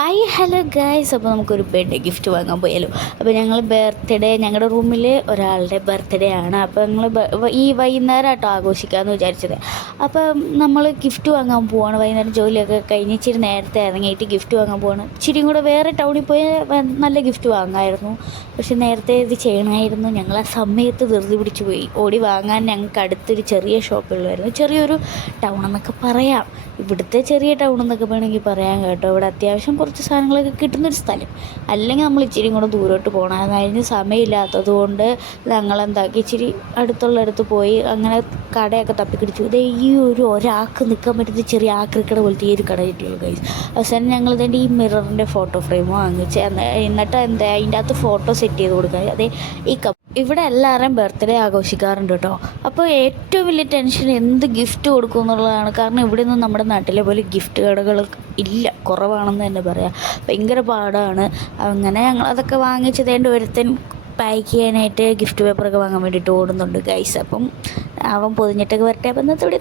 Hi hello guys. അപ്പോൾ നമുക്കൊരു birthday gift വാങ്ങാൻ പോയാലോ. അപ്പോൾ ഞങ്ങൾ ഞങ്ങളുടെ റൂമിൽ ഒരാളുടെ ബർത്ത്ഡേ ആണ്. അപ്പോൾ ഞങ്ങൾ ഈ വൈകുന്നേരം ആട്ടോ ആഘോഷിക്കാമെന്ന് വിചാരിച്ചത്. അപ്പം നമ്മൾ ഗിഫ്റ്റ് വാങ്ങാൻ പോവാണ്. വൈകുന്നേരം ജോലിയൊക്കെ കഴിഞ്ഞ് ഇച്ചിരി നേരത്തെ ഇറങ്ങിയിട്ട് ഗിഫ്റ്റ് വാങ്ങാൻ പോവാണ്. ഇച്ചിരിയും കൂടെ വേറെ ടൗണിൽ പോയി നല്ല ഗിഫ്റ്റ് വാങ്ങാമായിരുന്നു. പക്ഷെ നേരത്തെ ഇത് ചെയ്യണമായിരുന്നു. ഞങ്ങൾ ആ സമയത്ത് ധൃതി പിടിച്ച് പോയി. ഓടി വാങ്ങാൻ ഞങ്ങൾക്ക് അടുത്തൊരു ചെറിയ ഷോപ്പുള്ളായിരുന്നു. ചെറിയൊരു ടൗൺ എന്നൊക്കെ പറയാം. ഇവിടുത്തെ ചെറിയ ടൗൺ എന്നൊക്കെ വേണമെങ്കിൽ പറയാം കേട്ടോ. ഇവിടെ അത്യാവശ്യം കുറച്ച് സാധനങ്ങളൊക്കെ കിട്ടുന്നൊരു സ്ഥലം. അല്ലെങ്കിൽ നമ്മൾ ഇച്ചിരി കൂടെ ദൂരോട്ട് പോകണം. അതിന് സമയമില്ലാത്തത് കൊണ്ട് ഞങ്ങളെന്താക്കി ഇച്ചിരി അടുത്ത് പോയി അങ്ങനെ കടയൊക്കെ തപ്പിക്കിടിച്ചു. ഇതേ ഈ ഒരാൾക്ക് നിൽക്കാൻ പറ്റുന്ന ചെറിയ ആക്രിക്കട പോലത്തെ ഈ ഒരു കട കിട്ടിയുള്ളൂ ഗൈസ്. അവസാനം ഞങ്ങൾ ഇതിൻ്റെ ഈ മിററിൻ്റെ ഫോട്ടോ ഫ്രെയിം വാങ്ങിച്ച് എന്നിട്ട് അതിൻ്റെ അകത്ത് ഫോട്ടോ സെറ്റ് ചെയ്ത് കൊടുക്കുക. അതേ ഈ ഇവിടെ എല്ലാവരും ബർത്ത്ഡേ ആഘോഷിക്കാറുണ്ട് കേട്ടോ. അപ്പോൾ ഏറ്റവും വലിയ ടെൻഷൻ എന്ത് ഗിഫ്റ്റ് കൊടുക്കും എന്നുള്ളതാണ്. കാരണം ഇവിടെ നിന്നും നമ്മുടെ നാട്ടിലെ പോലെ ഗിഫ്റ്റ് കടകൾ ഇല്ല, കുറവാണെന്ന് തന്നെ പറയാം. ഭയങ്കര പാടാണ്. അങ്ങനെ ഞങ്ങളതൊക്കെ വാങ്ങിച്ചതേണ്ട ഒരുത്തൻ പാക്ക് ചെയ്യാനായിട്ട് ഗിഫ്റ്റ് പേപ്പറൊക്കെ വാങ്ങാൻ വേണ്ടിയിട്ട് ഓടുന്നുണ്ട് ഗൈസ്. അപ്പം അവൻ പൊതിഞ്ഞിട്ടൊക്കെ വരട്ടെ. അപ്പം ഇന്നത്തെ ഇവിടെ